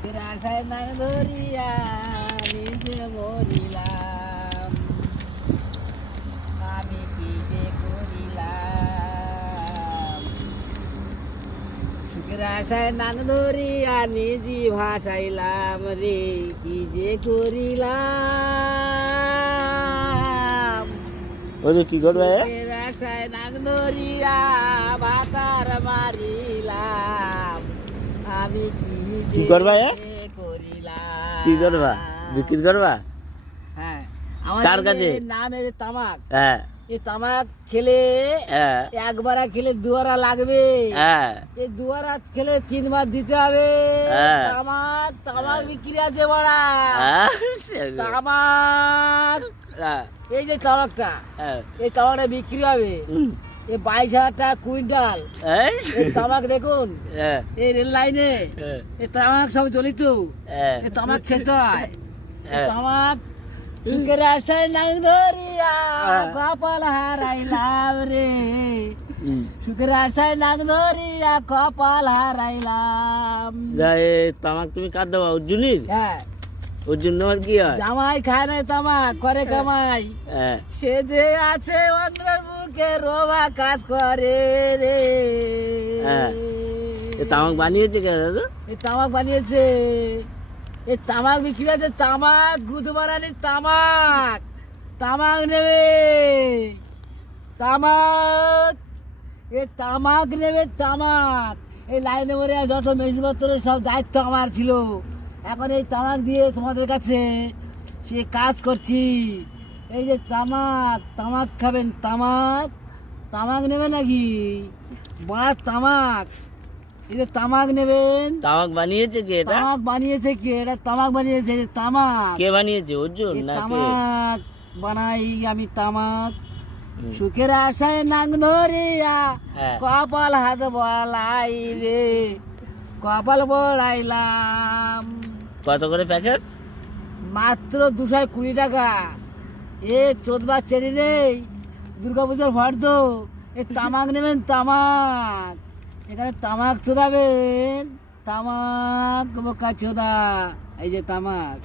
সুখের আশায় নাক ধরিয়া নিজে মরিলাম, আমি কি যে করিলাম। সুখের আশায় নাক ধরিয়া নিজি ভাসাইলাম রে, কি যে করিলাম। ওই কি করবে? সুখের আশায় নাক ধরিয়া ভাতার মারিলাম, আমি কি কি করবা? করিলাম। কি করবা? বিক্রি করবা? হ্যাঁ, কার কাছে? আমাদের নাম এই তামাক। হ্যাঁ এই তামাক খেলে হ্যাঁ একবারা খেলে দুয়ারা লাগবে, হ্যাঁ এই দুয়ারা খেলে 3 বার দিতে হবে। হ্যাঁ। তামাক তামাক বিক্রি আছে বড়া, হ্যাঁ তামাক। হ্যাঁ এই যে তামাকটা, হ্যাঁ। এই তামাকটা বিক্রি হবে হুম। এই 22,000 টাকা কুইন্টাল। এই? এই তামাক দেখুন, হ্যাঁ এই রেল লাইনে হ্যাঁ এই তামাক সব জ্বলিত, হ্যাঁ এই তামাক খেতে হয়। এই হ্যাঁ। তামাক সুখের আশায় নাক ধরিয়া হ্যাঁ। কপাল হারাইলাম রে, হুম। সুখের আশায় নাক ধরিয়া কপাল হারাইলাম। যা এ তামাক তুমি কার দেওয়া? অর্জুনের? হ্যাঁ, অর্জুন তোমার কি হয়? জামাই খায় না তামাক, করে কামাই। হ্যাঁ সে যে আছে অন্ধ্রের বুকে রোবা কাজ করে রে। হ্যাঁ। এ তামাক বানিয়েছে কে দাদু? এই তামাক বানিয়েছে, এই তামাক বিক্রি আছে। তামাক গুদমারানির তামাক, তামাক নেবে তামাক, এই তামাক নেবে তামাক। এই লাইনে মরে যত মেশিনপত্রের সব দায়িত্ব আমার ছিল, এখন এই তামাক দিয়ে তোমাদের কাছে সে কাজ করছি। এই যে তামাক, তামাক খাবেন তামাক, তামাক নেবেন নাকি? বাঁ তামাক, এই যে তামাক নেবেন। তামাক বানিয়েছে কে এটা? তামাক বানিয়েছে কে? এটা তামাক বানিয়েছে, এই যে তামাক। কে বানিয়েছে? অর্জুন এই না কে? তামাক বানাই আমি তামাক। হুম। সুখের আশায় নাক ধরিয়া হ্যাঁ। কপাল হাত বলাই রে, কপাল বলাইলাম। কত করে প্যাকেট? মাত্র 220 টাকা। এ চোদবা চেরি নেই, দুর্গাপূজার ফর্দ। এই তামাক নেবেন তামাক, এখানে তামাক চোদাবেন, তামাক বোকা চোদা। এই যে তামাক।